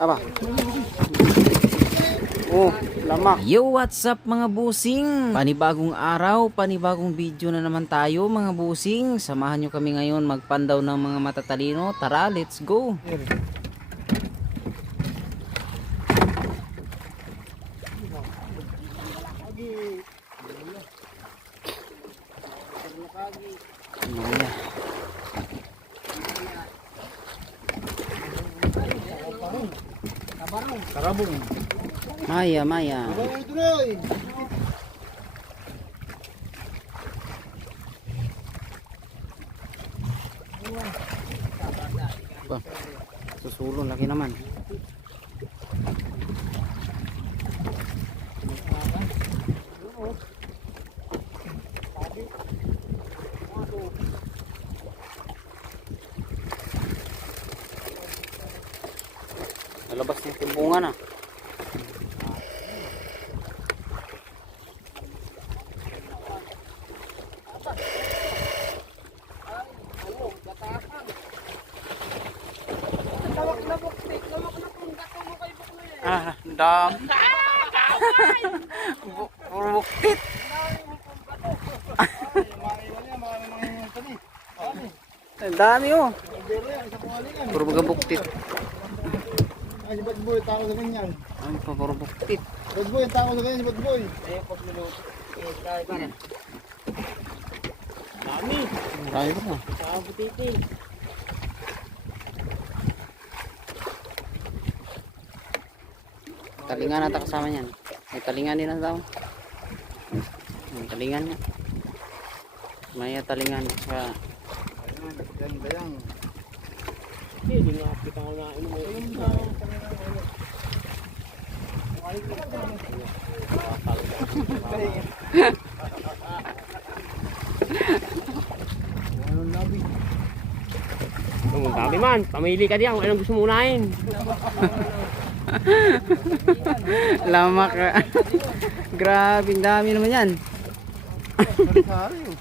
Aba. Oh, lamak. Yo, what's up mga busing? Panibagong araw, panibagong video na naman tayo mga busing. Samahan nyo kami ngayon magpandaw ng mga matatalino. Tara, let's go! Karabong. Maya, maya. Tuloy. Ba, susulong laki naman. Nalabas na yung timbungan ah. Ah, dam. Puro buktit. Ang dami oh. Puro baga buktit. Ay, si Bad Boy, tao sa ganyan. Ay, puro buktit. Bad Boy, tao sa ganyan, si Bad Boy. Dami. Dami pa. Talingan ata kasama niyan. May talingan din na daw. May talingan niya. May talingan sa Dayang. Hindi nga kita ko na dami man, pamili ka diyan kung anong gusto mo unahin. lamak. Grabe, ang dami naman yan. Sari oh.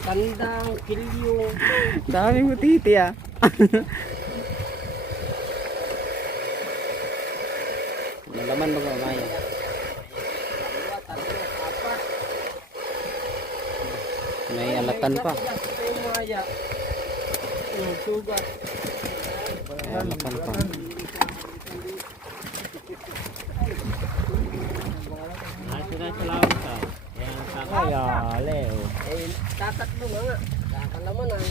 Tandang, kilyo. Daming butiti ah. Malaman ba Maya? May alatan pa. Sugat. May alatan pa. Salamat ka. Kaya, Leo. Eh, tatatlo nga. Kakalaman ang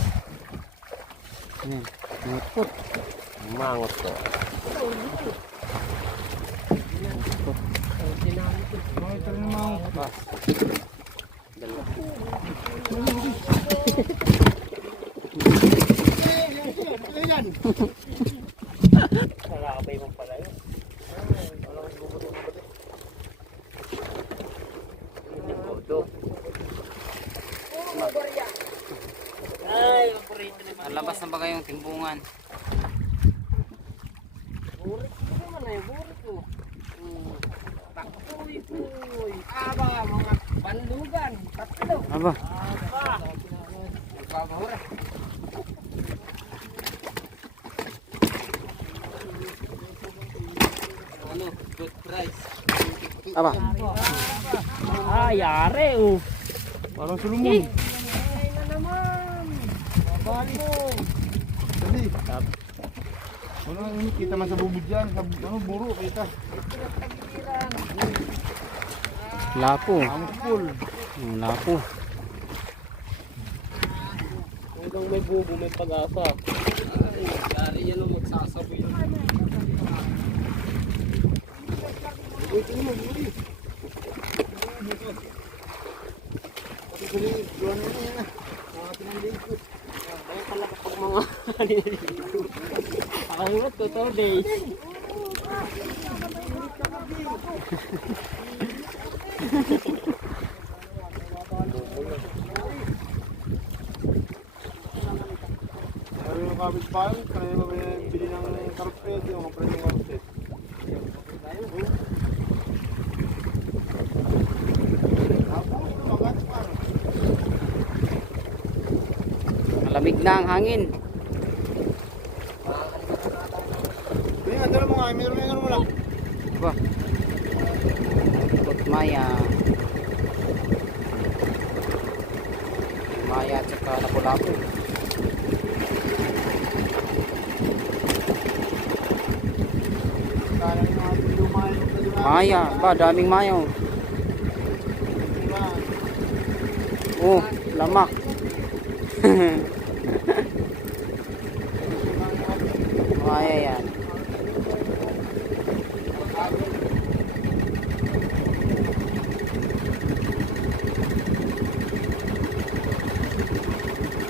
Ayan, ngutput. mangot ko. Ito rin mga Ah. Salabay mo pala yun. Ay, paborito naman. Nalabas na ba kayong timbungan? Burik ko naman ay, burik ko. Takoy. Aba, mga banlugan. Tatlo. Aba, Aba. Babahura. Ano, good price. aba. Ah, yari oh. parang sulumon. Ay na naman. Babali mo. Dali. Wala nang kita man sa bubud dyan. Sa buro, kita. Lapo. Amok full. Lapo. Hanggang may bubo, may pag-asa. Ay, yari yan ang magsasabi yun. Ito mo, buri. Pati sa liit, duwan na yan ah. Mga pinandigkot. Kaya pala kapag mga nililigo. Pakahimot ko 2 days. Ano yung kapit pa yun? Kanina ba may bili ng karpet? Yung mga presyo ng karpet. Malamig na ang hangin. Dala mo nga, meron mo lang. Ba? Ikot maya. Maya at saka lapu-lapu. Kala nyo nga, lumayo ka doon. Maya, ba? Daming maya. Oh, oh lamak. Maya yan.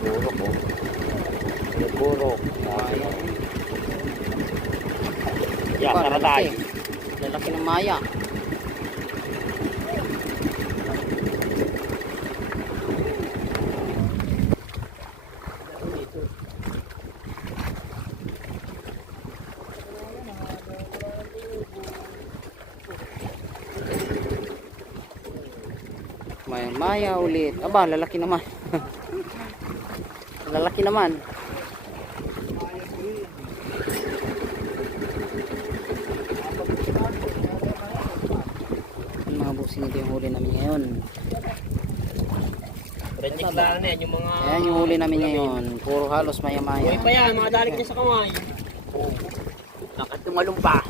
Burok oh. Burok. Maya. Yeah, Ba, tara tayo. Lalaki ng maya. May maya ulit. Aba, lalaki naman. Lalaki naman. Yung mga busing, ito yung huli namin ngayon. Reject lang na yan, yung mga... Ayan yung huli namin ngayon. Puro halos maya-maya. Buhay pa yan, mga dalik niya sa kamay. Bakit tumalong pa?